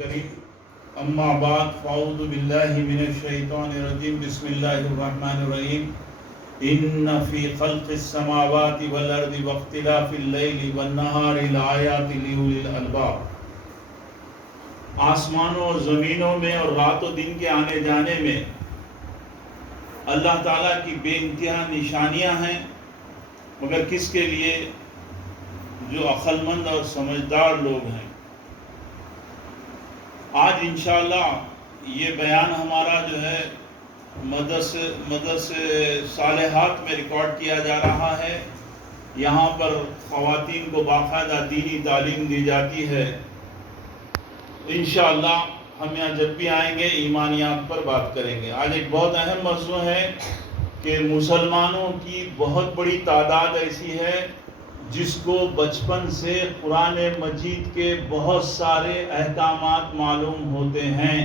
کریم اما بعد فاعوذ باللہ من الشیطان الرجیم بسم اللہ الرحمن الرحیم ان فی خلق السماوات والارض واختلاف اللیل والنہار لآیات لأولی الالباب. آسمانوں اور زمینوں میں اور رات و دن کے آنے جانے میں اللہ تعالیٰ کی بے انتہا نشانیاں ہیں، مگر کس کے لیے؟ جو عقل مند اور سمجھدار لوگ ہیں. آج انشاءاللہ یہ بیان ہمارا جو ہے مدرسہ صالحات میں ریکارڈ کیا جا رہا ہے. یہاں پر خواتین کو باقاعدہ دینی تعلیم دی جاتی ہے. انشاءاللہ ہم یہاں جب بھی آئیں گے ایمانیات پر بات کریں گے. آج ایک بہت اہم موضوع ہے کہ مسلمانوں کی بہت بڑی تعداد ایسی ہے جس کو بچپن سے قرآن مجید کے بہت سارے احکامات معلوم ہوتے ہیں.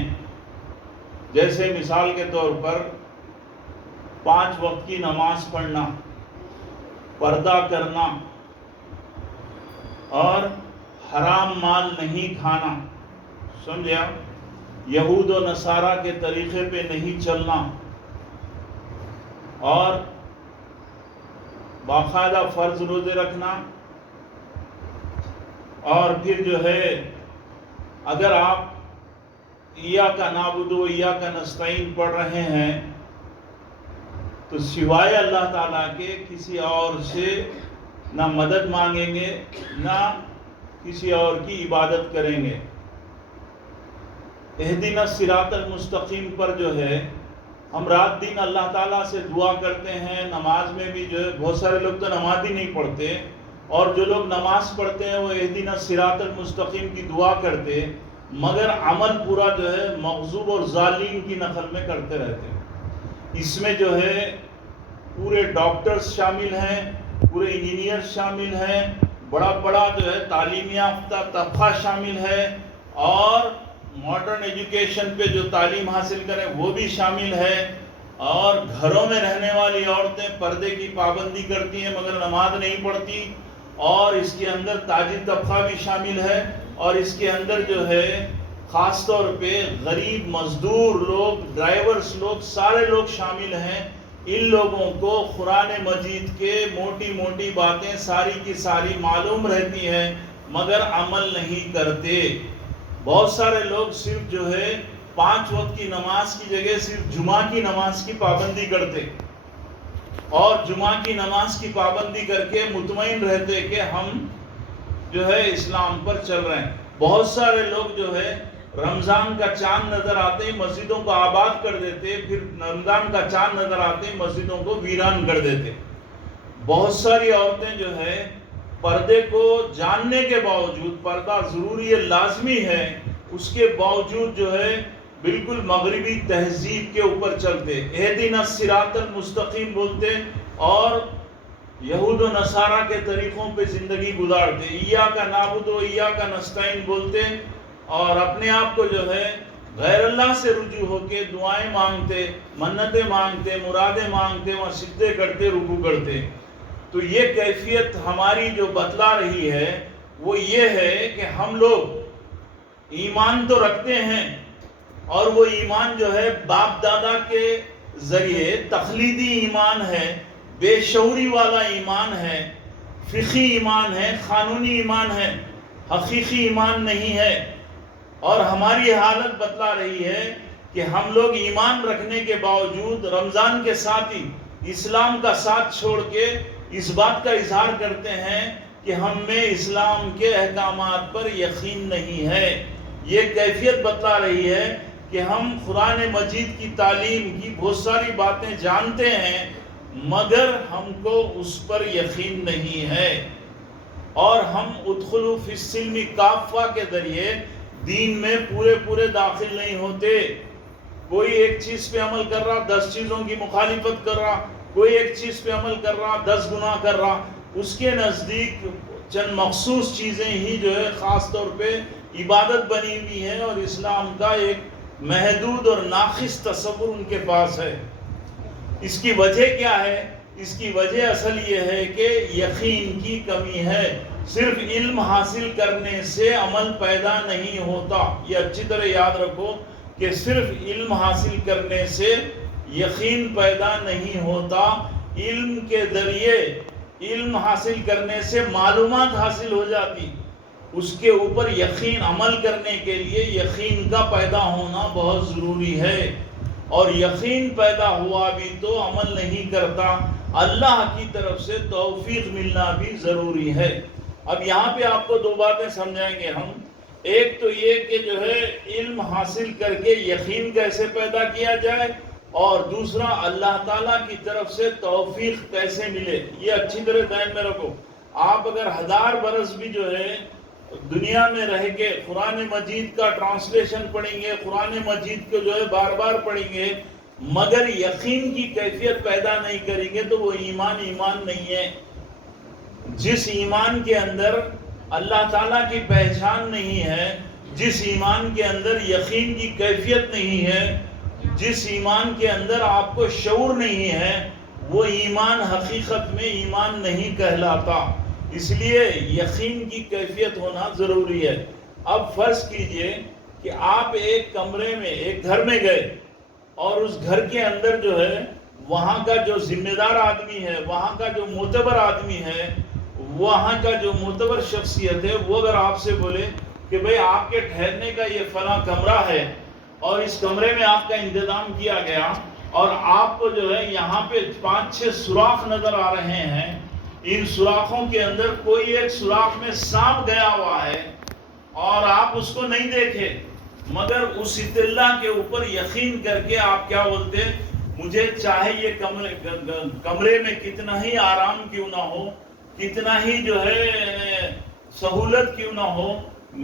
جیسے مثال کے طور پر 5 وقت کی نماز پڑھنا، پردہ کرنا اور حرام مال نہیں کھانا، سمجھا؟ یہود و نصارہ کے طریقے پہ نہیں چلنا، اور باقاعدہ فرض روزے رکھنا. اور پھر جو ہے اگر آپ ایاک نعبد و ایاک نستعین پڑھ رہے ہیں تو سوائے اللہ تعالیٰ کے کسی اور سے نہ مدد مانگیں گے نہ کسی اور کی عبادت کریں گے. اہدنا الصراط المستقیم پر جو ہے ہم رات دن اللہ تعالیٰ سے دعا کرتے ہیں. نماز میں بھی جو ہے بہت سارے لوگ تو نماز ہی نہیں پڑھتے، اور جو لوگ نماز پڑھتے ہیں وہ اہدنا الصراط المستقیم کی دعا کرتے، مگر عمل پورا جو ہے مغضوب اور ظالم کی نقل میں کرتے رہتے ہیں. اس میں جو ہے پورے ڈاکٹرز شامل ہیں، پورے انجینئر شامل ہیں، بڑا جو ہے تعلیم یافتہ طبقہ شامل ہے، اور ماڈرن ایجوکیشن پہ جو تعلیم حاصل کریں وہ بھی شامل ہے. اور گھروں میں رہنے والی عورتیں پردے کی پابندی کرتی ہیں مگر نماز نہیں پڑھتی، اور اس کے اندر تاجر طبقہ بھی شامل ہے، اور اس کے اندر جو ہے خاص طور پہ غریب مزدور لوگ، ڈرائیورز لوگ، سارے لوگ شامل ہیں. ان لوگوں کو قرآن مجید کے موٹی باتیں ساری کی ساری معلوم رہتی ہیں مگر عمل نہیں کرتے. بہت سارے لوگ صرف جو ہے 5 وقت کی نماز کی جگہ صرف جمعہ کی نماز کی پابندی کرتے، اور جمعہ کی نماز کی پابندی کر کے مطمئن رہتے کہ ہم جو ہے اسلام پر چل رہے ہیں. بہت سارے لوگ جو ہے رمضان کا چاند نظر آتے ہی مسجدوں کو آباد کر دیتے، پھر رمضان کا چاند نظر آتے ہی مسجدوں کو ویران کر دیتے. بہت ساری عورتیں جو ہے پردے کو جاننے کے باوجود، پردہ ضروری ہے، لازمی ہے، اس کے باوجود جو ہے بالکل مغربی تہذیب کے اوپر چلتے، اہدنا الصراط المستقیم بولتے، اور یہود و نصارہ کے طریقوں پہ زندگی گزارتے، ایاک نعبد و ایاک نستعین بولتے، اور اپنے آپ کو جو ہے غیر اللہ سے رجوع ہو کے دعائیں مانگتے، منتیں مانگتے، مرادیں مانگتے، وہاں سجدے کرتے، رکوع کرتے. تو یہ کیفیت ہماری جو بتلا رہی ہے وہ یہ ہے کہ ہم لوگ ایمان تو رکھتے ہیں، اور وہ ایمان جو ہے باپ دادا کے ذریعے تقلیدی ایمان ہے، بے شعوری والا ایمان ہے، فقہی ایمان ہے، قانونی ایمان ہے، حقیقی ایمان نہیں ہے. اور ہماری حالت بتلا رہی ہے کہ ہم لوگ ایمان رکھنے کے باوجود رمضان کے ساتھ ہی اسلام کا ساتھ چھوڑ کے اس بات کا اظہار کرتے ہیں کہ ہم میں اسلام کے احکامات پر یقین نہیں ہے. یہ کیفیت بتلا رہی ہے کہ ہم قرآن مجید کی تعلیم کی بہت ساری باتیں جانتے ہیں مگر ہم کو اس پر یقین نہیں ہے، اور ہم ادخلوا فی السلم کافہ کے ذریعے دین میں پورے داخل نہیں ہوتے. کوئی ایک چیز پہ عمل کر رہا 10 چیزوں کی مخالفت کر رہا، کوئی ایک چیز پہ عمل کر رہا 10 گناہ کر رہا. اس کے نزدیک چند مخصوص چیزیں ہی جو ہے خاص طور پہ عبادت بنی ہوئی ہے، اور اسلام کا ایک محدود اور ناقص تصور ان کے پاس ہے. اس کی وجہ کیا ہے؟ اس کی وجہ اصل یہ ہے کہ یقین کی کمی ہے. صرف علم حاصل کرنے سے عمل پیدا نہیں ہوتا. یہ اچھی طرح یاد رکھو کہ صرف علم حاصل کرنے سے یقین پیدا نہیں ہوتا. علم کے ذریعے علم حاصل کرنے سے معلومات حاصل ہو جاتی، اس کے اوپر یقین عمل کرنے کے لیے یقین کا پیدا ہونا بہت ضروری ہے. اور یقین پیدا ہوا بھی تو عمل نہیں کرتا، اللہ کی طرف سے توفیق ملنا بھی ضروری ہے. اب یہاں پہ آپ کو دو باتیں سمجھائیں گے ہم. ایک تو یہ کہ جو ہے علم حاصل کر کے یقین کیسے پیدا کیا جائے، اور دوسرا اللہ تعالیٰ کی طرف سے توفیق کیسے ملے. یہ اچھی طرح ذہن میں رکھو. آپ اگر 1000 برس بھی جو ہے دنیا میں رہ کے قرآن مجید کا ٹرانسلیشن پڑھیں گے، قرآن مجید کو جو ہے بار بار پڑھیں گے، مگر یقین کی کیفیت پیدا نہیں کریں گے تو وہ ایمان نہیں ہے. جس ایمان کے اندر اللہ تعالیٰ کی پہچان نہیں ہے، جس ایمان کے اندر یقین کی کیفیت نہیں ہے، جس ایمان کے اندر آپ کو شعور نہیں ہے، وہ ایمان حقیقت میں ایمان نہیں کہلاتا. اس لیے یقین کی کیفیت ہونا ضروری ہے. اب فرض کیجئے کہ آپ ایک کمرے میں ایک گھر میں گئے، اور اس گھر کے اندر جو ہے وہاں کا جو ذمہ دار آدمی ہے، وہاں کا جو معتبر آدمی ہے، وہاں کا جو معتبر شخصیت ہے، وہ اگر آپ سے بولے کہ بھئی آپ کے ٹھہرنے کا یہ فلاں کمرہ ہے اور اس کمرے میں آپ کا انتظام کیا گیا، اور آپ کو جو ہے یہاں پہ 5-6 سوراخ نظر آ رہے ہیں، ان سوراخوں کے اندر کوئی ایک سوراخ میں سانپ گیا ہوا ہے اور آپ اس کو نہیں دیکھے، مگر اس اطلاع کے اوپر یقین کر کے آپ کیا بولتے، مجھے چاہے یہ کمرے میں کتنا ہی آرام کیوں نہ ہو، کتنا ہی جو ہے سہولت کیوں نہ ہو،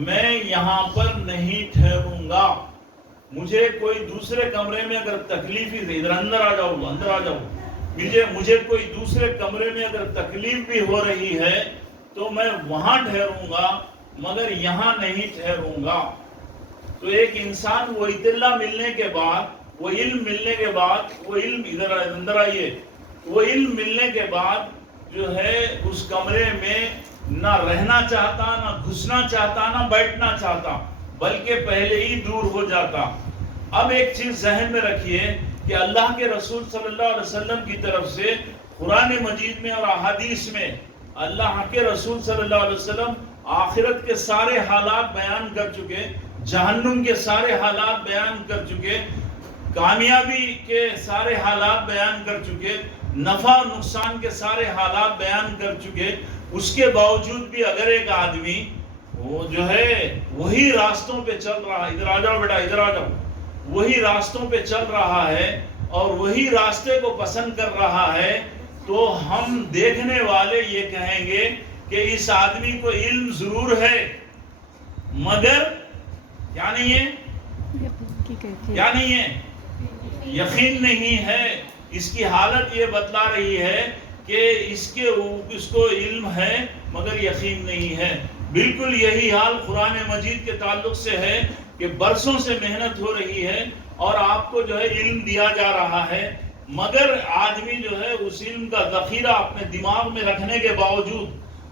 میں یہاں پر نہیں ٹھہروں گا. مجھے کوئی دوسرے کمرے میں اگر تکلیف ہی، ادھر اندر آ جاؤ، مجھے کوئی دوسرے کمرے میں اگر تکلیف بھی ہو رہی ہے تو میں وہاں ٹھہروں گا، مگر یہاں نہیں ٹھہروں گا. تو ایک انسان وہ اطلاع ملنے کے بعد، وہ علم ملنے کے بعد، وہ علم ادھر اندر آئیے، وہ علم ملنے کے بعد جو ہے اس کمرے میں نہ رہنا چاہتا، نہ گھسنا چاہتا، نہ بیٹھنا چاہتا، بلکہ پہلے ہی دور ہو جاتا. اب ایک چیز ذہن میں رکھیے کہ اللہ کے رسول صلی اللہ علیہ وسلم کی طرف سے قرآن مجید میں اور احادیث میں اللہ کے رسول صلی اللہ علیہ وسلم آخرت کے سارے حالات بیان کر چکے، جہنم کے سارے حالات بیان کر چکے، کامیابی کے سارے حالات بیان کر چکے، نفع اور نقصان کے سارے حالات بیان کر چکے. اس کے باوجود بھی اگر ایک آدمی وہ جو ہے وہی راستوں پہ چل رہا ہے، ادھر آ جاؤ بیٹا، ادھر آ جاؤ، وہی راستوں پہ چل رہا ہے اور وہی راستے کو پسند کر رہا ہے، تو ہم دیکھنے والے یہ کہیں گے کہ اس آدمی کو علم ضرور ہے، مگر کیا نہیں ہے، کیا نہیں ہے، یقین نہیں ہے. اس کی حالت یہ بتلا رہی ہے کہ اس کو علم ہے مگر یقین نہیں ہے. بالکل یہی حال قرآن مجید کے تعلق سے ہے کہ برسوں سے محنت ہو رہی ہے اور آپ کو جو ہے علم دیا جا رہا ہے، مگر آدمی جو ہے اس علم کا ذخیرہ اپنے دماغ میں رکھنے کے باوجود،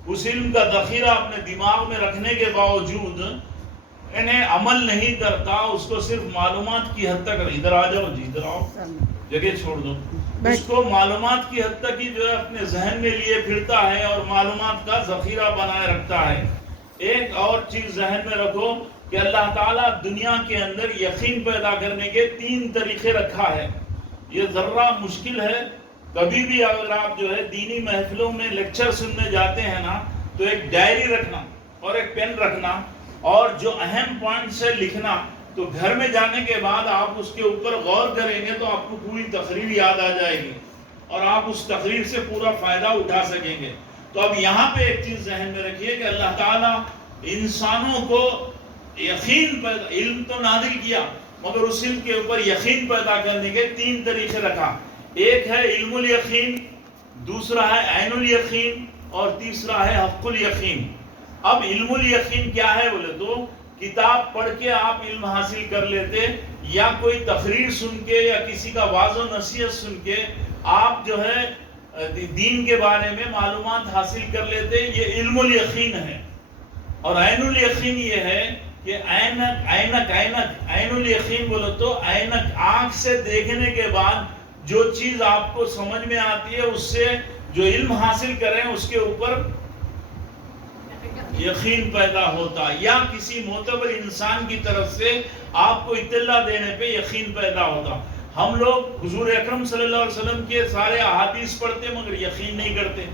اس علم کا ذخیرہ اپنے دماغ میں رکھنے کے باوجود انہیں عمل نہیں کرتا. اس کو صرف معلومات کی حد تک، ادھر آ جاؤ جی، ادھر آؤ، جگہ چھوڑ دو، اس کو معلومات کی حد تک ہی جو ہے اپنے ذہن میں لیے پھرتا ہے اور معلومات کا ذخیرہ بنائے رکھتا ہے. ایک اور چیز ذہن میں رکھو کہ اللہ تعالیٰ دنیا کے اندر یقین پیدا کرنے کے 3 طریقے رکھا ہے. یہ ذرہ مشکل ہے. کبھی بھی اگر آپ جو ہے دینی محفلوں میں لیکچر سننے جاتے ہیں نا، تو ایک ڈائری رکھنا اور ایک پین رکھنا اور جو اہم پوائنٹس ہے لکھنا. تو گھر میں جانے کے بعد آپ اس کے اوپر غور کریں گے تو آپ کو پوری تقریر یاد آ جائے گی اور آپ اس تقریر سے پورا فائدہ اٹھا سکیں گے. تو اب یہاں پہ ایک چیز ذہن میں رکھیے کہ اللہ تعالیٰ انسانوں کو یقین پیدا، علم تو نازل کیا مگر اس علم کے اوپر یقین پیدا کرنے کے 3 طریقے رکھا. ایک ہے علم الیقین، دوسرا ہے عین الیقین اور تیسرا ہے حق الیقین. اب علم الیقین کیا ہے بولے تو کتاب پڑھ کے آپ علم حاصل کر لیتے، یا کوئی تقریر سن کے یا کسی کا واعظ و نصیحت سن کے آپ جو ہے دین کے بارے میں معلومات حاصل کر لیتے ہیں، یہ علم الیقین ہے. اور عین الیقین یہ ہے کہ عین الیقین بولو تو آنکھ سے دیکھنے کے بعد جو چیز آپ کو سمجھ میں آتی ہے اس سے جو علم حاصل کریں اس کے اوپر یقین پیدا ہوتا، یا کسی معتبر انسان کی طرف سے آپ کو اطلاع دینے پہ یقین پیدا ہوتا. ہم لوگ حضور اکرم صلی اللہ علیہ وسلم کے سارے احادیث پڑھتے مگر یقین نہیں کرتے.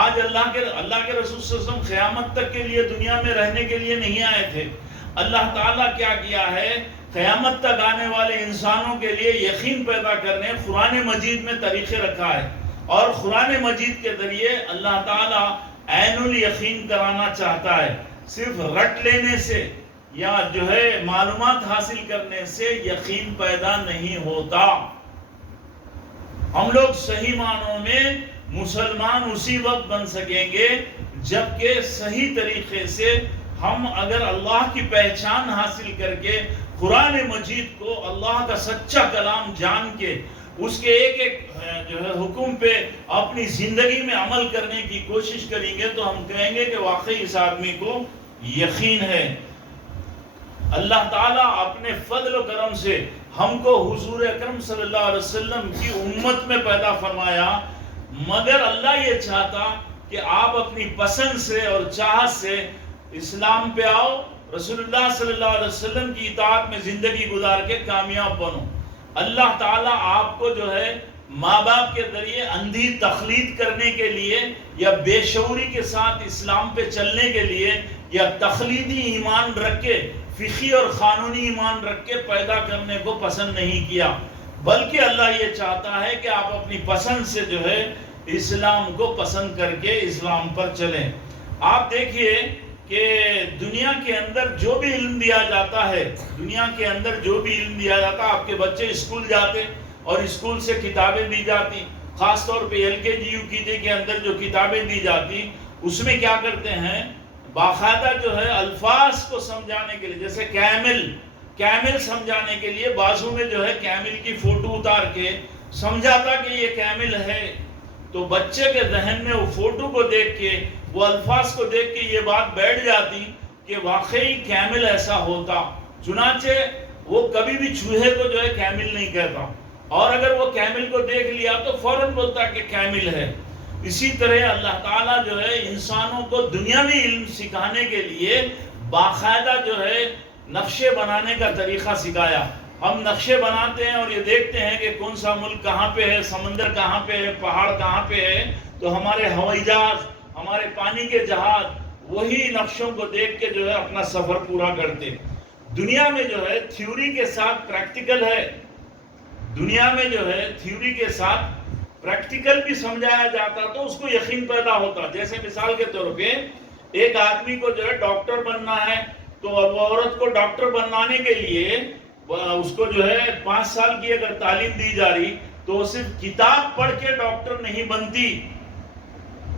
آج اللہ کے رسول صلی اللہ علیہ وسلم قیامت تک کے لیے دنیا میں رہنے کے لیے نہیں آئے تھے. اللہ تعالیٰ کیا کیا ہے، قیامت تک آنے والے انسانوں کے لیے یقین پیدا کرنے قرآن مجید میں طریقے رکھا ہے. اور قرآن مجید کے ذریعے اللہ تعالیٰ عین الیقین کرانا چاہتا ہے. صرف رٹ لینے سے یا جو ہے معلومات حاصل کرنے سے یقین پیدا نہیں ہوتا. ہم لوگ صحیح معنوں میں مسلمان اسی وقت بن سکیں گے جبکہ صحیح طریقے سے ہم اگر اللہ کی پہچان حاصل کر کے قرآن مجید کو اللہ کا سچا کلام جان کے اس کے ایک ایک جو ہے حکم پہ اپنی زندگی میں عمل کرنے کی کوشش کریں گے تو ہم کہیں گے کہ واقعی اس آدمی کو یقین ہے. اللہ تعالیٰ اپنے فضل و کرم سے ہم کو حضور اکرم صلی اللہ علیہ وسلم کی امت میں پیدا فرمایا، مگر اللہ یہ چاہتا کہ آپ اپنی پسند سے اور چاہت سے اسلام پہ آؤ، رسول اللہ صلی اللہ علیہ وسلم کی اطاعت میں زندگی گزار کے کامیاب بنو. اللہ تعالیٰ آپ کو جو ہے ماں باپ کے ذریعے اندھی تقلید کرنے کے لیے یا بے شعوری کے ساتھ اسلام پہ چلنے کے لیے یا تقلیدی ایمان رکھ کے فقہی اور قانونی ایمان رکھ کے پیدا کرنے کو پسند نہیں کیا، بلکہ اللہ یہ چاہتا ہے کہ آپ اپنی پسند سے جو ہے اسلام کو پسند کر کے اسلام پر چلیں. آپ دیکھیے کہ دنیا کے اندر جو بھی علم دیا جاتا ہے، آپ کے بچے اسکول جاتے اور اسکول سے کتابیں دی جاتی، خاص طور پہ LKG UKG کے اندر جو کتابیں دی جاتی اس میں کیا کرتے ہیں، باقاعدہ جو ہے الفاظ کو سمجھانے کے لیے، جیسے کیمل سمجھانے کے لیے بازو میں جو ہے کیمل کی فوٹو اتار کے سمجھاتا کہ یہ کیمل ہے، تو بچے کے ذہن میں وہ فوٹو کو دیکھ کے وہ الفاظ کو دیکھ کے یہ بات بیٹھ جاتی کہ واقعی کیمل ایسا ہوتا. چنانچہ وہ کبھی بھی چوہے کو جو ہے کیمل نہیں کہتا، اور اگر وہ کیمل کو دیکھ لیا تو فوراً بولتا کہ کیمل ہے. اسی طرح اللہ تعالیٰ جو ہے انسانوں کو دنیاوی علم سکھانے کے لیے باقاعدہ جو ہے نقشے بنانے کا طریقہ سکھایا. ہم نقشے بناتے ہیں اور یہ دیکھتے ہیں کہ کون سا ملک کہاں پہ ہے، سمندر کہاں پہ ہے، پہاڑ کہاں پہ ہے، تو ہمارے ہوائی جہاز، ہمارے پانی کے جہاز وہی نقشوں کو دیکھ کے جو ہے اپنا سفر پورا کرتے. دنیا میں جو ہے تھیوری کے ساتھ پریکٹیکل ہے، دنیا میں جو ہے تھیوری کے ساتھ پریکٹیکل بھی سمجھایا جاتا تو اس کو یقین پیدا ہوتا. جیسے مثال کے طور پہ ایک آدمی کو جو ہے ڈاکٹر بننا ہے تو وہ عورت کو ڈاکٹر بنانے کے لیے اس کو جو ہے 5 سال کی اگر تعلیم دی جا رہی تو وہ صرف کتاب پڑھ کے ڈاکٹر نہیں بنتی،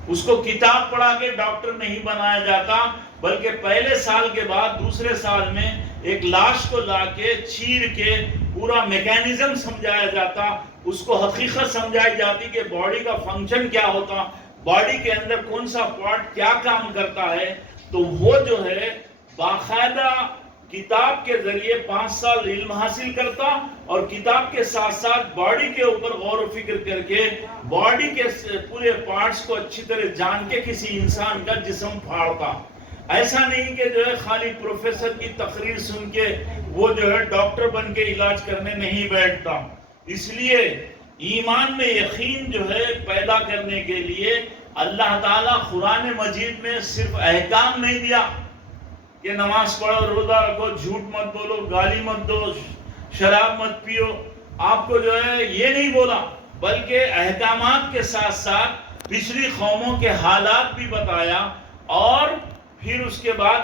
اس کو کتاب پڑھا کے ڈاکٹر نہیں بنایا جاتا، بلکہ پہلے سال کے بعد دوسرے سال میں ایک لاش کو لا کے چیر کے پورا میکینزم سمجھایا جاتا، اس کو حقیقت سمجھائی جاتی کہ باڈی کا فنکشن کیا ہوتا، باڈی کے اندر کون سا پارٹ کیا کام کرتا ہے. تو وہ جو ہے باقاعدہ کتاب کے ذریعے 5 سال علم حاصل کرتا اور کتاب کے ساتھ ساتھ باڈی کے اوپر غور و فکر کر کے باڈی کے پورے پارٹس کو اچھی طرح جان کے کسی انسان کا جسم پھاڑتا. ایسا نہیں کہ جو ہے خالی پروفیسر کی تقریر سن کے وہ جو ہے ڈاکٹر بن کے علاج کرنے نہیں بیٹھتا. اس لیے ایمان میں یقین جو ہے پیدا کرنے کے لیے اللہ تعالیٰ قرآن مجید میں صرف احکام نہیں دیا کہ نماز پڑھو، روزہ رکھو، جھوٹ مت بولو، گالی مت دو، شراب مت پیو، آپ کو جو ہے یہ نہیں بولا، بلکہ احکامات کے ساتھ ساتھ پچھلی قوموں کے حالات بھی بتایا، اور پھر اس کے بعد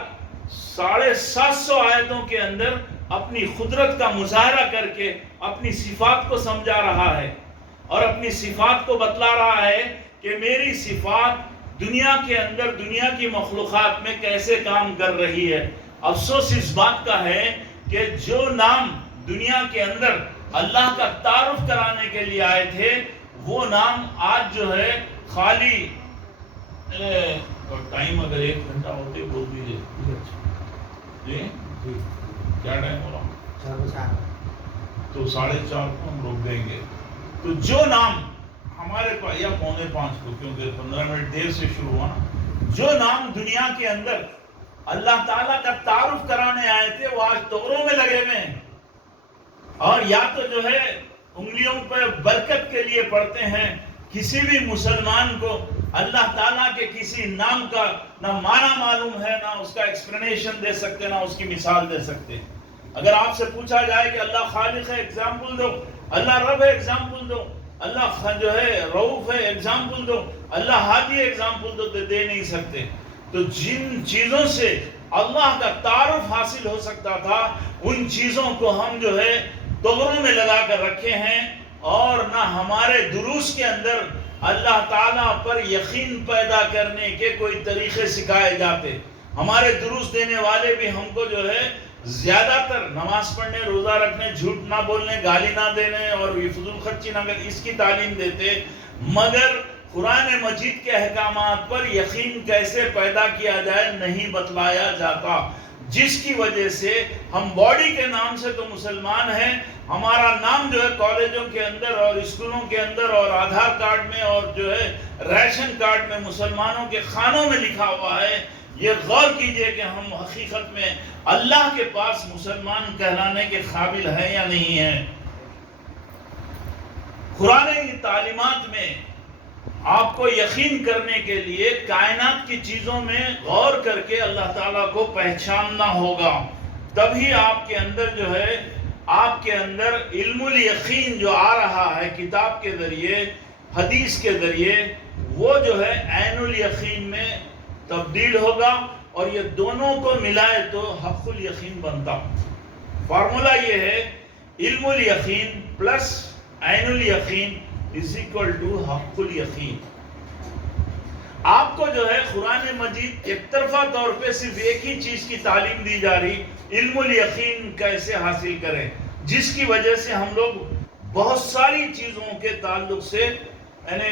750 آیتوں کے اندر اپنی قدرت کا مظاہرہ کر کے اپنی صفات کو سمجھا رہا ہے اور اپنی صفات کو بتلا رہا ہے کہ میری صفات دنیا کے اندر دنیا کی مخلوقات میں کیسے کام کر رہی ہے. افسوس اس بات کا ہے کہ جو نام دنیا کے اندر اللہ کا تعارف کرانے کے لیے آئے تھے وہ نام آج جو ہے خالی ٹائم اگر 1 گھنٹہ ہوتے بول دیجیے جی کیا ٹائم ہو رہا تو 4:30 کو ہم روک دیں گے. تو جو نام ہمارے پاس یا 4:45 کو کیونکہ 15 منٹ دیر سے شروع ہوا نا, جو نام دنیا کے اندر اللہ تعالیٰ کا تعارف کرانے آئے تھے وہ آج توغروں میں لگے ہوئے ہیں, اور یا تو جو ہے انگلیوں پہ برکت کے لیے پڑھتے ہیں. کسی بھی مسلمان کو اللہ تعالیٰ کے کسی نام کا نہ معنی معلوم ہے, نہ اس کا ایکسپلینیشن دے سکتے, نہ اس کی مثال دے سکتے. اگر آپ سے پوچھا جائے کہ اللہ خالق ہے ایگزامپل دو, اللہ رب ہے ایگزامپل دو, اللہ جو ہے رؤوف ہے ایگزامپل دو, اللہ ہادی ہے ایگزامپل دو, دے نہیں سکتے. تو جن چیزوں سے اللہ کا تعارف حاصل ہو سکتا تھا ان چیزوں کو ہم جو ہے توغروں میں لگا کر رکھے ہیں, اور نہ ہمارے دروس کے اندر اللہ تعالیٰ پر یقین پیدا کرنے کے کوئی طریقے سکھائے جاتے. ہمارے دروس دینے والے بھی ہم کو جو ہے زیادہ تر نماز پڑھنے, روزہ رکھنے, جھوٹ نہ بولنے, گالی نہ دینے اور یہ فضول خرچی نہ کرنے, اس کی تعلیم دیتے, مگر قرآن مجید کے احکامات پر یقین کیسے پیدا کیا جائے نہیں بتلایا جاتا. جس کی وجہ سے ہم باڈی کے نام سے تو مسلمان ہیں, ہمارا نام جو ہے کالجوں کے اندر اور اسکولوں کے اندر اور آدھار کارڈ میں اور جو ہے ریشن کارڈ میں مسلمانوں کے خانوں میں لکھا ہوا ہے. یہ غور کیجئے کہ ہم حقیقت میں اللہ کے پاس مسلمان کہلانے کے قابل ہیں یا نہیں ہیں. قرآن کی تعلیمات میں آپ کو یقین کرنے کے لیے کائنات کی چیزوں میں غور کر کے اللہ تعالیٰ کو پہچاننا ہوگا, تبھی آپ کے اندر جو ہے آپ کے اندر علم الیقین جو آ رہا ہے کتاب کے ذریعے, حدیث کے ذریعے, وہ جو ہے عین الیقین میں تبدیل ہوگا, اور یہ دونوں کو ملائے تو حق الیقین بنتا. فارمولا یہ ہے علم الیقین پلس عین الیقین is equal to حق الیقین. آپ کو جو ہے قرآن مجید ایک طرفہ طور پہ صرف ایک ہی چیز کی تعلیم دی جا رہی, علم الیقین کیسے حاصل کریں, جس کی وجہ سے ہم لوگ بہت ساری چیزوں کے تعلق سے یعنی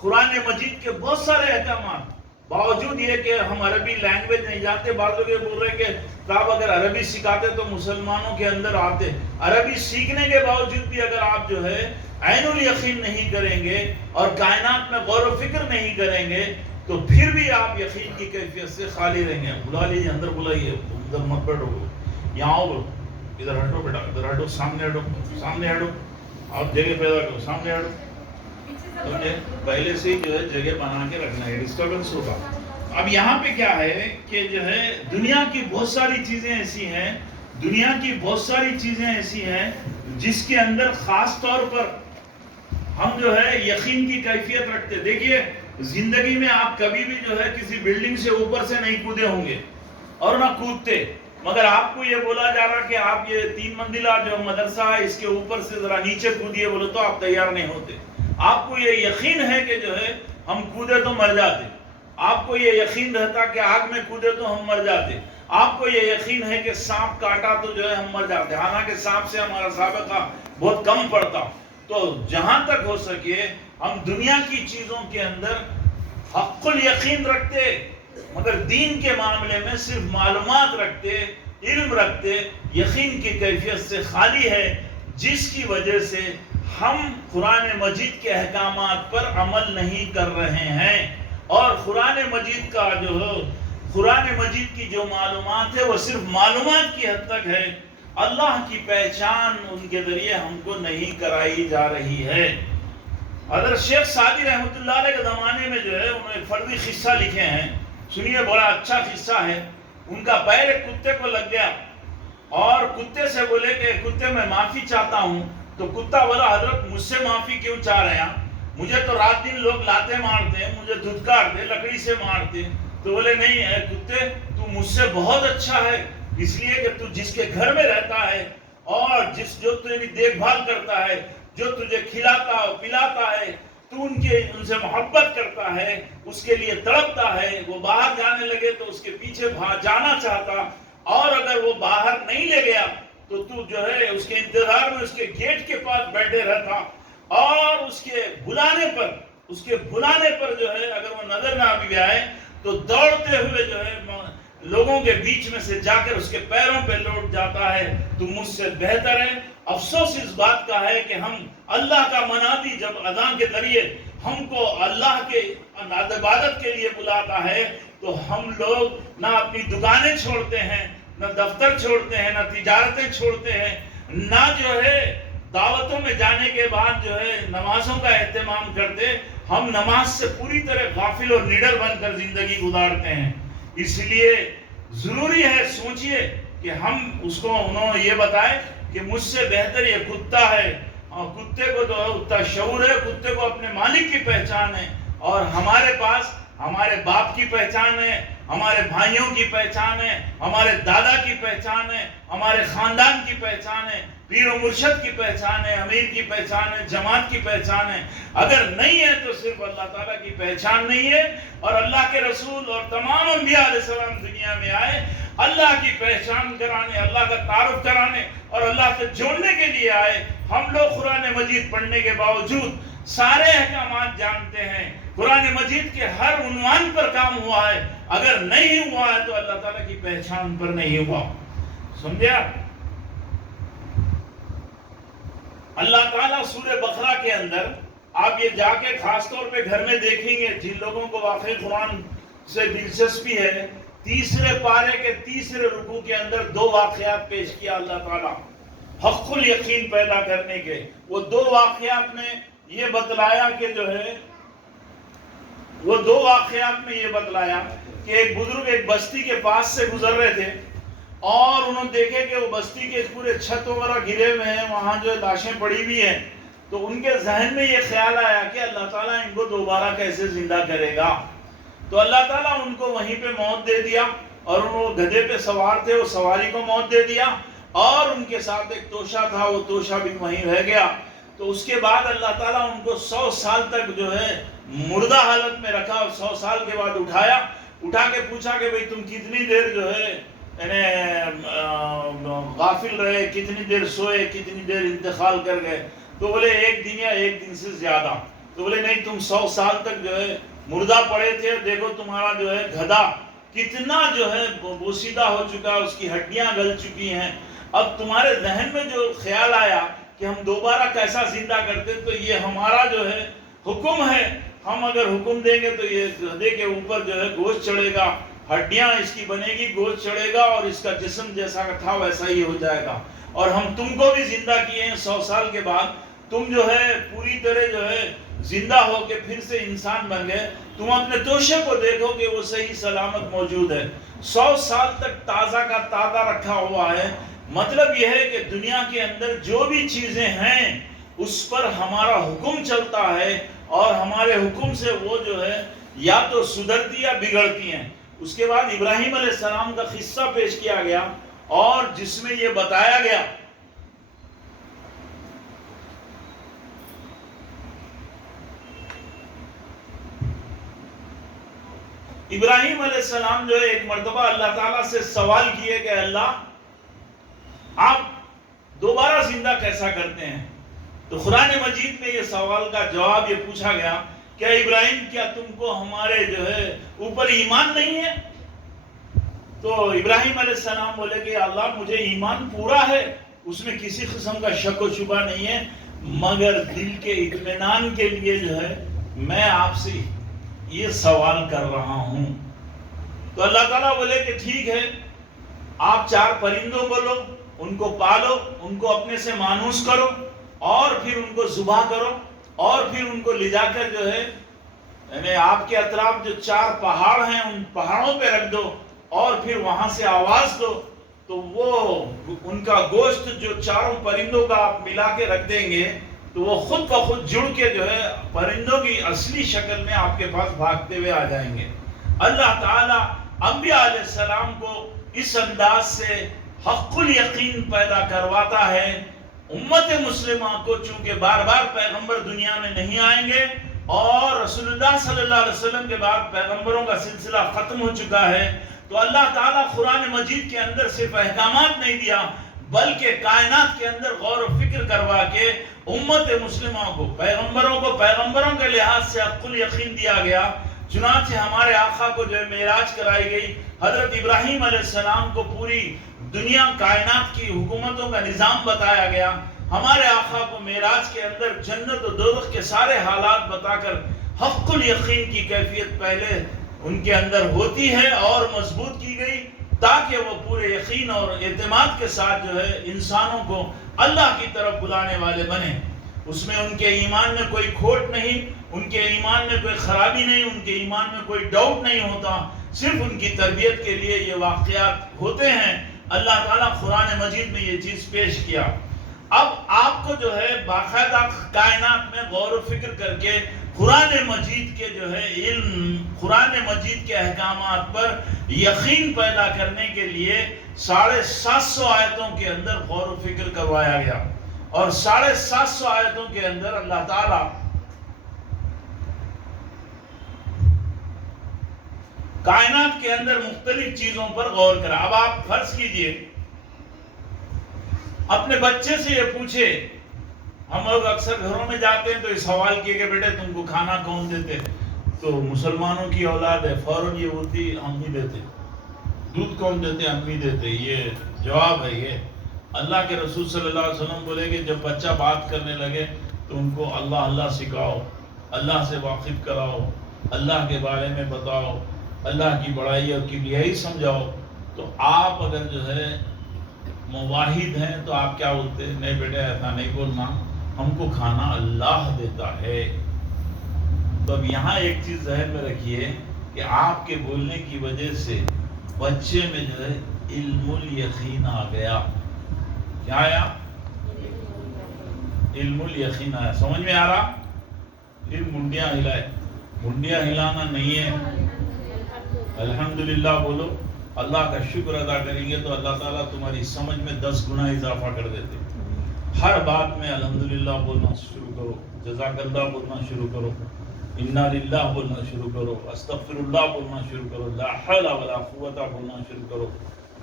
قرآن مجید کے بہت سارے احکامات, باوجود یہ کہ ہم عربی لینگویج نہیں جانتے, بعض لوگ یہ بول رہے کہ صاحب اگر عربی سکھاتے تو مسلمانوں کے اندر آتے. عربی سیکھنے کے باوجود بھی اگر آپ جو ہے عین الیقین نہیں کریں گے اور کائنات میں غور و فکر نہیں کریں گے تو پھر بھی آپ یقین کی کیفیت سے خالی رہیں گے. بلا لیجیے, اندر بلائیے, ادھر مت بیٹھو, یہاں آؤ, ادھر ہٹو بیٹا, ادھر ہٹو, سامنے ہٹو, سامنے ہٹو, آپ جگہ پیدا کرو, سامنے ہٹو. پہلے سے ہی جو ہے جگہ بنا کے رکھنا ہے, ڈسٹربنس ہوگا. اب یہاں پہ کیا ہے کہ جو ہے دنیا کی بہت ساری چیزیں ایسی ہیں, دنیا کی بہت ساری چیزیں ایسی ہیں جس کے اندر خاص طور پر ہم جو ہے یقین کی کیفیت رکھتے. دیکھیے زندگی میں آپ کبھی بھی جو ہے کسی بلڈنگ سے اوپر سے نہیں کودے ہوں گے اور نہ کودتے, مگر آپ کو یہ بولا جا رہا کہ آپ یہ 3 منزلہ جو مدرسہ ہے اس کے اوپر سے ذرا نیچے کودیے, بولے تو آپ تیار نہیں ہوتے. آپ کو یہ یقین ہے کہ جو ہے ہم کودے تو مر جاتے, آپ کو یہ یقین رہتا کہ آگ میں کودے تو ہم مر جاتے, آپ کو یہ یقین ہے کہ سانپ کاٹا تو جو ہے ہم مر جاتے, حالانکہ سانپ سے ہمارا سابقہ بہت کم پڑتا. تو جہاں تک ہو سکے ہم دنیا کی چیزوں کے اندر حق الیقین رکھتے, مگر دین کے معاملے میں صرف معلومات رکھتے, علم رکھتے, یقین کی کیفیت سے خالی ہے, جس کی وجہ سے ہم قرآن مجید کے احکامات پر عمل نہیں کر رہے ہیں. اور قرآن مجید کا جو ہے قرآن مجید کی جو معلومات ہے وہ صرف معلومات کی حد تک ہے, اللہ کی پہچان ان کے ذریعے ہم کو نہیں کرائی جا رہی ہے. حضرت شیخ سعدی رحمۃ اللہ علیہ کے زمانے میں جو ہے انہوں نے ایک فردی قصہ لکھے ہیں, سنیے, بڑا اچھا قصہ ہے. ان کا پیر ایک کتے کو لگ گیا اور کتے سے بولے کہ کتے میں معافی چاہتا ہوں. تو کتا بولا حضرت مجھ سے معافی کیوں چاہ رہے ہیں, مجھے تو رات دن لوگ لاتے مارتے, مجھے دھتکارتے, لکڑی سے مارتے. تو بولے نہیں اے کتے, تو مجھ سے بہت اچھا ہے, اس لیے کہ تو جس کے گھر میں رہتا ہے اور جو تیری دیکھ بھال کرتا ہے, جو تجھے کھلاتا پلاتا ہے, تو ان سے محبت کرتا ہے, اس کے لیے تڑپتا ہے. وہ باہر جانے لگے تو اس کے پیچھے جانا چاہتا, اور اگر وہ باہر نہیں لے گیا تو تو جو ہے اس کے انتظار میں اس کے گیٹ کے پاس بیٹھے رہتا. اور اس کے بلانے پر جو ہے اگر وہ نظر نہ بھی آئے تو دوڑتے ہوئے جو ہے لوگوں کے بیچ میں سے جا کر اس کے پیروں پہ لوٹ جاتا ہے، تو مجھ سے بہتر ہے۔ افسوس اس بات کا ہے کہ ہم اللہ کا منادی جب اذان کے ذریعے ہم کو اللہ کے عبادت کے لیے بلاتا ہے تو ہم لوگ نہ اپنی دکانیں چھوڑتے ہیں، نہ دفتر چھوڑتے ہیں، نہ تجارتیں چھوڑتے ہیں، نہ جو ہے دعوتوں میں جانے کے بعد جو ہے نمازوں کا اہتمام کرتے۔ ہم نماز سے پوری طرح غافل اور نڈر بن کر زندگی گزارتے ہیں۔ اس لیے ضروری ہے، سوچئے کہ ہم اس کو انہوں نے یہ بتائے کہ مجھ سے بہتر یہ کتا ہے، اور کتے کو تو شعور ہے، کتے کو اپنے مالک کی پہچان ہے، اور ہمارے پاس ہمارے باپ کی پہچان ہے، ہمارے بھائیوں کی پہچان ہے، ہمارے دادا کی پہچان ہے، ہمارے خاندان کی پہچان ہے، پیر و مرشد کی پہچان ہے، امیر کی پہچان ہے، جماعت کی پہچان ہے۔ اگر نہیں ہے تو صرف اللہ تعالیٰ کی پہچان نہیں ہے، اور اللہ کے رسول اور تمام انبیاء علیہ السلام دنیا میں آئے اللہ کی پہچان کرانے، اللہ کا تعارف کرانے اور اللہ سے جوڑنے کے لیے آئے۔ ہم لوگ قرآن مجید پڑھنے کے باوجود سارے احکامات جانتے ہیں، قرآن مجید کے ہر عنوان پر کام ہوا ہے، اگر نہیں ہوا ہے تو اللہ تعالیٰ کی پہچان پر نہیں ہوا۔ سمجھے آپ؟ اللہ تعالیٰ سورہ بقرہ کے اندر آپ یہ جا کے خاص طور پہ گھر میں دیکھیں گے، جن لوگوں کو واقعی قرآن سے دلچسپی ہے، تیسرے پارے کے تیسرے رکوع کے اندر دو واقعات پیش کیا اللہ تعالیٰ حق الیقین پیدا کرنے کے۔ وہ دو واقعات میں یہ بتلایا کہ جو ہے کہ ایک بزرگ ایک بستی کے پاس سے گزر رہے تھے، اور انہوں نے دیکھے کہ وہ بستی کے پورے چھت وغیرہ گرے ہوئے ہیں، وہاں جو لاشیں پڑی ہوئی ہیں، تو ان کے ذہن میں یہ خیال آیا کہ اللہ تعالیٰ ان کو دوبارہ کیسے زندہ کرے گا۔ تو اللہ تعالیٰ ان کو وہیں پہ موت دے دیا، اور وہ گدھے پہ سوار تھے، وہ سواری کو موت دے دیا، اور ان کے ساتھ ایک توشہ تھا، وہ توشہ بھی وہیں رہ گیا۔ تو اس کے بعد اللہ تعالیٰ ان کو 100 سال تک جو ہے مردہ حالت میں رکھا، اور 100 سال کے بعد اٹھا کے پوچھا کہ بھئی تم کتنی دیر جو ہے غافل رہے، کتنی دیر سوئے، کتنی دیر انتقال کر گئے؟ تو بولے 1 دن یا 1 دن سے زیادہ۔ تو بولے نہیں، تم 100 سال تک جو ہے مردہ پڑے تھے، دیکھو تمہارا جو ہے گدھا کتنا جو ہے بوسیدہ ہو چکا، اس کی ہڈیاں گل چکی ہیں۔ اب تمہارے ذہن میں جو خیال آیا کہ ہم دوبارہ کیسا زندہ کرتے، تو یہ ہمارا جو ہے حکم ہے، ہم اگر حکم دیں گے تو یہ گدھے کے اوپر جو ہے گوشت چڑھے گا، ہڈیاں اس کی بنے گی، گوشت چڑھے گا، اور اس کا جسم جیسا تھا ویسا ہی ہو جائے گا، اور ہم تم کو بھی زندہ کیے ہیں 100 سال کے بعد، تم جو ہے پوری طرح جو ہے زندہ ہو کے پھر سے انسان بن گئے۔ تم اپنے توشے کو دیکھو کہ وہ صحیح سلامت موجود ہے، 100 سال تک تازہ کا تازہ رکھا ہوا ہے۔ مطلب یہ ہے کہ دنیا کے اندر جو بھی چیزیں ہیں اس پر ہمارا حکم چلتا ہے، اور ہمارے حکم سے وہ جو ہے یا تو سدھرتی یا بگڑتی ہیں۔ اس کے بعد ابراہیم علیہ السلام کا قصہ پیش کیا گیا، اور جس میں یہ بتایا گیا ابراہیم علیہ السلام جو ہے ایک مرتبہ اللہ تعالیٰ سے سوال کیے کہ اللہ آپ دوبارہ زندہ کیسا کرتے ہیں؟ تو قرآن مجید میں یہ سوال کا جواب یہ پوچھا گیا، کیا ابراہیم کیا تم کو ہمارے جو ہے اوپر ایمان نہیں ہے؟ تو ابراہیم علیہ السلام بولے کہ اللہ مجھے ایمان پورا ہے، اس میں کسی قسم کا شک و شبہ نہیں ہے، مگر دل کے اطمینان کے لیے جو ہے میں آپ سے یہ سوال کر رہا ہوں۔ تو اللہ تعالیٰ بولے کہ ٹھیک ہے، آپ 4 پرندوں کو لو، ان کو پالو، ان کو اپنے سے مانوس کرو، اور پھر ان کو ذبح کرو، اور پھر ان کو لے جا کر جو ہے یعنی آپ کے اطراف جو 4 پہاڑ ہیں ان پہاڑوں پہ رکھ دو، اور پھر وہاں سے آواز دو، تو وہ ان کا گوشت جو 4 پرندوں کا آپ ملا کے رکھ دیں گے تو وہ خود بخود جڑ کے جو ہے پرندوں کی اصلی شکل میں آپ کے پاس بھاگتے ہوئے آ جائیں گے۔ اللہ تعالیٰ انبیاء علیہ السلام کو اس انداز سے حق الیقین پیدا کرواتا ہے۔ امت مسلمہ کو چونکہ بار بار پیغمبر دنیا میں نہیں آئیں گے، اور رسول اللہ صلی اللہ علیہ وسلم کے بعد پیغمبروں کا سلسلہ ختم ہو چکا ہے، تو اللہ تعالیٰ قرآن مجید کے اندر صرف احکامات نہیں دیا بلکہ کائنات کے اندر غور و فکر کروا کے امت مسلمہ کو پیغمبروں کے لحاظ سے حق الیقین دیا گیا. چنانچہ ہمارے آقا کو جو ہے معراج کرائی گئی. حضرت ابراہیم علیہ السلام کو پوری دنیا کائنات کی حکومتوں کا نظام بتایا گیا. ہمارے آقا کو معراج کے اندر جنت و دوزخ کے سارے حالات بتا کر حق الیقین کی کیفیت پہلے ان کے اندر ہوتی ہے اور مضبوط کی گئی، تاکہ وہ پورے یقین اور اعتماد کے ساتھ جو ہے انسانوں کو اللہ کی طرف بلانے والے بنے. اس میں ان کے ایمان میں کوئی کھوٹ نہیں، ان کے ایمان میں کوئی خرابی نہیں، ان کے ایمان میں کوئی ڈاؤٹ نہیں ہوتا. صرف ان کی تربیت کے لیے یہ واقعات ہوتے ہیں. اللہ تعالیٰ قرآن مجید میں یہ چیز پیش کیا. اب آپ کو جو ہے باقاعدہ کائنات میں غور و فکر کر کے قرآن مجید کے جو ہے علم، قرآن مجید کے احکامات پر یقین پیدا کرنے کے لیے 750 آیتوں کے اندر غور و فکر کروایا گیا. اور 750 آیتوں کے اندر اللہ تعالیٰ کائنات کے اندر مختلف چیزوں پر غور کرا. اب آپ فرض کیجئے اپنے بچے سے یہ پوچھے، ہم لوگ اکثر گھروں میں جاتے ہیں تو یہ سوال کیے کہ بیٹے تم کو کھانا کون دیتے؟ تو مسلمانوں کی اولاد ہے، فوراً یہ ہوتی امی دیتے. دودھ کون دیتے؟ امی دیتے. یہ جواب ہے. یہ اللہ کے رسول صلی اللہ علیہ وسلم بولے کہ جب بچہ بات کرنے لگے تو ان کو اللہ اللہ سکھاؤ، اللہ سے واقف کراؤ، اللہ کے بارے میں بتاؤ، اللہ کی بڑائی اور کبریائی سمجھاؤ. تو آپ اگر جو ہے مواحد ہیں تو آپ کیا بولتے ہیں؟ نہیں بیٹے ایسا نہیں بولنا، ہم کو کھانا اللہ دیتا ہے. تو اب یہاں ایک چیز ذہن میں رکھیے کہ آپ کے بولنے کی وجہ سے بچے میں جو ہے علم الیقین آ گیا. کیا آیا؟ علم الیقین آیا. سمجھ میں آ رہا؟ پھر منڈیاں ہلائے. منڈیاں ہلانا نہیں ہے. الحمدللہ بولو. اللہ کا شکر ادا کریں گے تو اللہ تعالیٰ تمہاری سمجھ میں 10 گنا اضافہ کر دیتے. ہر بات میں الحمدللہ بولنا شروع کرو، جزاک اللہ بولنا شروع کرو، انا للہ بولنا شروع کرو، استغفر اللہ بولنا شروع کرو، لا حول ولا قوت بولنا شروع کرو.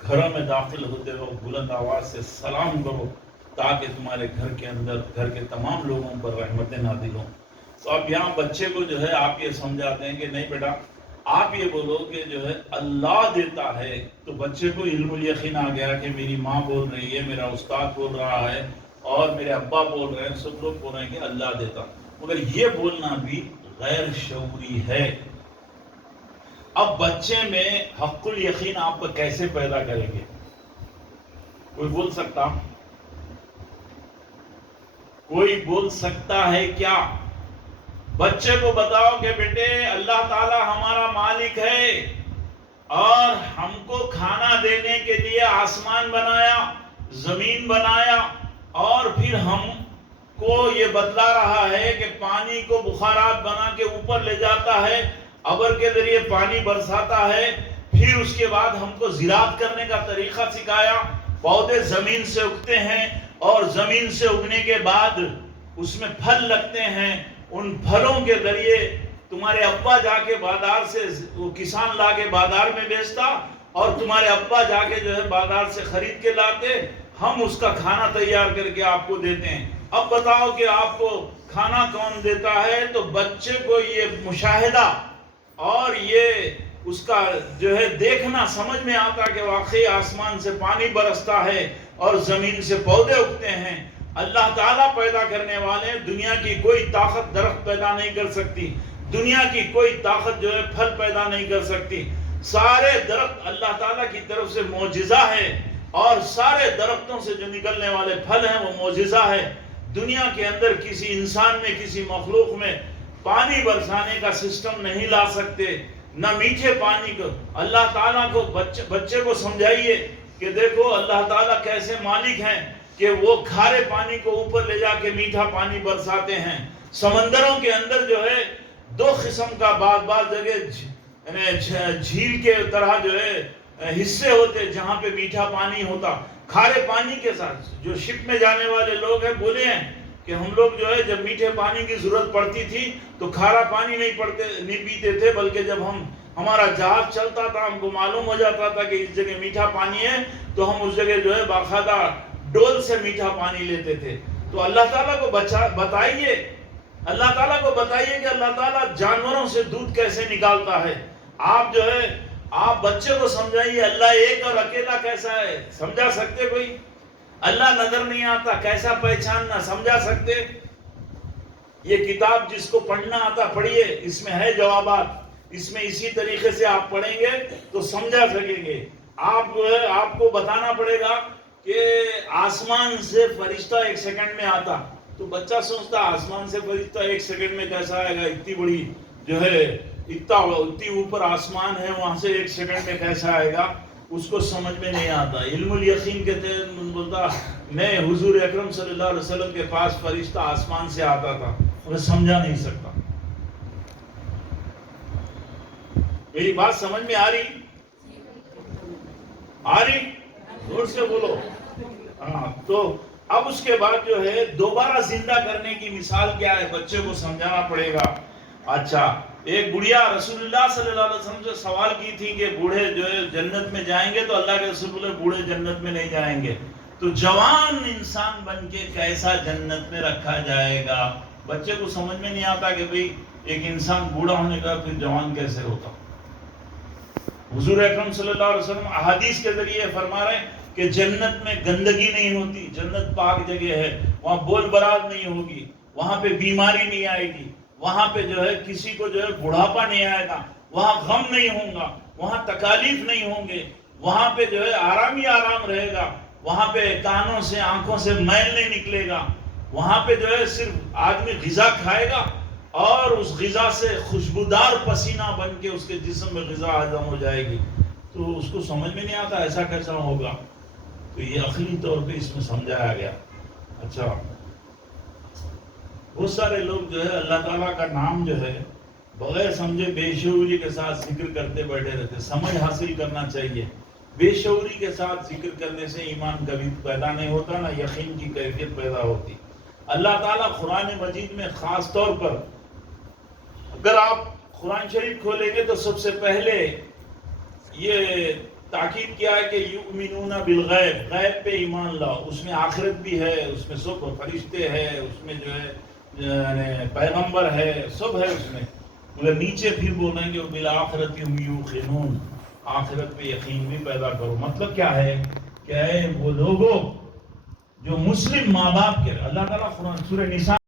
گھروں میں داخل ہوتے وقت بلند آواز سے سلام کرو تاکہ تمہارے گھر کے اندر گھر کے تمام لوگوں پر رحمتیں نازل ہوں. تو اب یہاں بچے کو جو ہے آپ یہ سمجھاتے ہیں کہ نہیں بیٹا آپ یہ بولو کہ جو ہے اللہ دیتا ہے. تو بچے کو علم الیقین آ گیا کہ میری ماں بول رہی ہے، میرا استاد بول رہا ہے اور میرے ابا بول رہے ہیں، سب لوگ بول رہے ہیں کہ اللہ دیتا. مگر یہ بولنا بھی غیر شعوری ہے. اب بچے میں حق الیقین آپ کو کیسے پیدا کریں گے؟ کوئی بول سکتا؟ کوئی بول سکتا ہے کیا؟ بچے کو بتاؤ کہ بیٹے اللہ تعالی ہمارا مالک ہے اور ہم کو کھانا دینے کے لیے آسمان بنایا، زمین بنایا، اور پھر ہم کو یہ بتلا رہا ہے کہ پانی کو بخارات بنا کے اوپر لے جاتا ہے، ابر کے ذریعے پانی برساتا ہے، پھر اس کے بعد ہم کو زراعت کرنے کا طریقہ سکھایا. پودے زمین سے اگتے ہیں اور زمین سے اگنے کے بعد اس میں پھل لگتے ہیں. ان پھلوں کے ذریعے تمہارے ابا جا کے بازار سے وہ کسان لا کے بازار میں بیچتا اور تمہارے ابا جا کے جو ہے بازار سے خرید کے لاتے، ہم اس کا کھانا تیار کر کے آپ کو دیتے ہیں. اب بتاؤ کہ آپ کو کھانا کون دیتا ہے؟ تو بچے کو یہ مشاہدہ اور یہ اس کا جو ہے دیکھنا سمجھ میں آتا کہ واقعی آسمان سے پانی برستا ہے اور زمین سے پودے اگتے ہیں. اللہ تعالیٰ پیدا کرنے والے، دنیا کی کوئی طاقت درخت پیدا نہیں کر سکتی، دنیا کی کوئی طاقت جو ہے پھل پیدا نہیں کر سکتی. سارے درخت اللہ تعالیٰ کی طرف سے معجزہ ہے اور سارے درختوں سے جو نکلنے والے پھل ہیں وہ معجزہ ہے. دنیا کے اندر کسی انسان میں، کسی مخلوق میں پانی برسانے کا سسٹم نہیں لا سکتے، نہ میٹھے پانی کو. اللہ تعالیٰ کو بچے کو سمجھائیے کہ دیکھو اللہ تعالیٰ کیسے مالک ہیں کہ وہ کھارے پانی کو اوپر لے جا کے میٹھا پانی برساتے ہیں. سمندروں کے اندر جو ہے 2 قسم کا بعض جگہ جھیل کے طرح جو ہے حصے ہوتے جہاں پہ میٹھا پانی ہوتا. کھارے پانی کے ساتھ جو شپ میں جانے والے لوگ ہیں بولے ہیں کہ ہم لوگ جو ہے جب میٹھے پانی کی ضرورت پڑتی تھی تو کھارا پانی نہیں پیتے تھے، بلکہ جب ہمارا جہاز چلتا تھا ہم کو معلوم ہو جاتا تھا کہ اس جگہ میٹھا پانی ہے تو ہم اس جگہ جو ہے باقاعدہ ڈول سے میٹھا پانی لیتے تھے. تو اللہ تعالیٰ کو بتائیے، اللہ تعالیٰ کو بتائیے کہ اللہ تعالیٰ جانوروں سے دودھ کیسے نکالتا ہے. آپ جو ہے آپ بچے کو سمجھائیے اللہ ایک اور اکیلا کیسا ہے. سمجھا سکتے کوئی؟ اللہ نظر نہیں آتا، کیسا پہچاننا؟ سمجھا سکتے؟ یہ کتاب جس کو پڑھنا آتا پڑھیے، اس میں ہے جوابات. اس میں اسی طریقے سے آپ پڑھیں گے تو سمجھا سکیں گے. آپ جو ہے آپ کو بتانا پڑے گا کہ آسمان سے فرشتہ 1 سیکنڈ میں آتا. تو بچہ سوچتا آسمان سے فرشتہ 1 سیکنڈ میں کیسا آئے گا؟ اتنی بڑی جو ہے اتنی اوپر آسمان ہے، وہاں سے 1 سیکنڈ میں کیسا آئے گا؟ اس کو سمجھ میں نہیں آتا. علم الیقین کہتے ہیں، بولتا میں حضور اکرم صلی اللہ علیہ وسلم کے پاس فرشتہ آسمان سے آتا تھا، وہ سمجھا نہیں سکتا. میری بات سمجھ میں آ رہی؟ آ رہی؟ زور سے بولو. ہاں. تو اب اس کے بعد جو ہے دوبارہ زندہ کرنے کی مثال کیا ہے؟ بچے کو سمجھانا پڑے گا. اچھا، ایک بڑھیا رسول اللہ صلی اللہ علیہ وسلم سے سوال کی تھی کہ بوڑھے جو ہے جنت میں جائیں گے؟ تو اللہ کے رسول بولے بوڑھے جنت میں نہیں جائیں گے. تو جوان انسان بن کے کیسا جنت میں رکھا جائے گا؟ بچے کو سمجھ میں نہیں آتا کہ بھئی ایک انسان بوڑھا ہونے کا پھر جوان کیسے ہوتا. حضور اکرم صلی اللہ علیہ وسلم احادیث کے ذریعے فرما رہے ہیں کہ جنت میں گندگی نہیں ہوتی. جنت پاک جگہ ہے، وہاں بول برات نہیں ہوگی، وہاں پہ بیماری نہیں آئے گی، وہاں پہ جو ہے کسی کو جو ہے بڑھاپا نہیں آئے گا، وہاں غم نہیں ہوگا، وہاں تکالیف نہیں ہوں گے، وہاں پہ جو ہے آرام ہی آرام رہے گا، وہاں پہ کانوں سے آنکھوں سے میل نہیں نکلے گا، وہاں پہ جو ہے صرف آدمی غذا کھائے گا اور اس غذا سے خوشبودار پسینہ بن کے اس کے جسم میں غذا ہضم ہو جائے گی. تو اس کو سمجھ میں نہیں آتا ایسا کیسا ہوگا. تو یہ عقلی طور پہ اس میں سمجھایا گیا. اچھا، بہت سارے لوگ جو ہے اللہ تعالیٰ کا نام جو ہے بغیر سمجھے بے شعوری کے ساتھ ذکر کرتے بیٹھے رہتے. سمجھ حاصل کرنا چاہیے. بے شعوری کے ساتھ ذکر کرنے سے ایمان کبھی پیدا نہیں ہوتا، نہ یقین کی کیفیت پیدا ہوتی. اللہ تعالیٰ قرآن مجید میں خاص طور پر اگر آپ قرآن شریف کھولیں گے تو سب سے پہلے یہ تاکید کیا ہے کہ یؤمنون بالغیب، غیب پہ ایمان لاؤ. اس میں آخرت بھی ہے، اس میں سب فرشتے ہیں، اس میں جو ہے پیغمبر ہے، سب ہے اس میں. مگر نیچے پھر بولیں گے بالآخرۃ هم یوقنون، آخرت پہ یقین بھی پیدا کرو. مطلب کیا ہے کہ وہ لوگوں جو مسلم ماں باپ کے، اللہ تعالیٰ قرآن سورہ نساء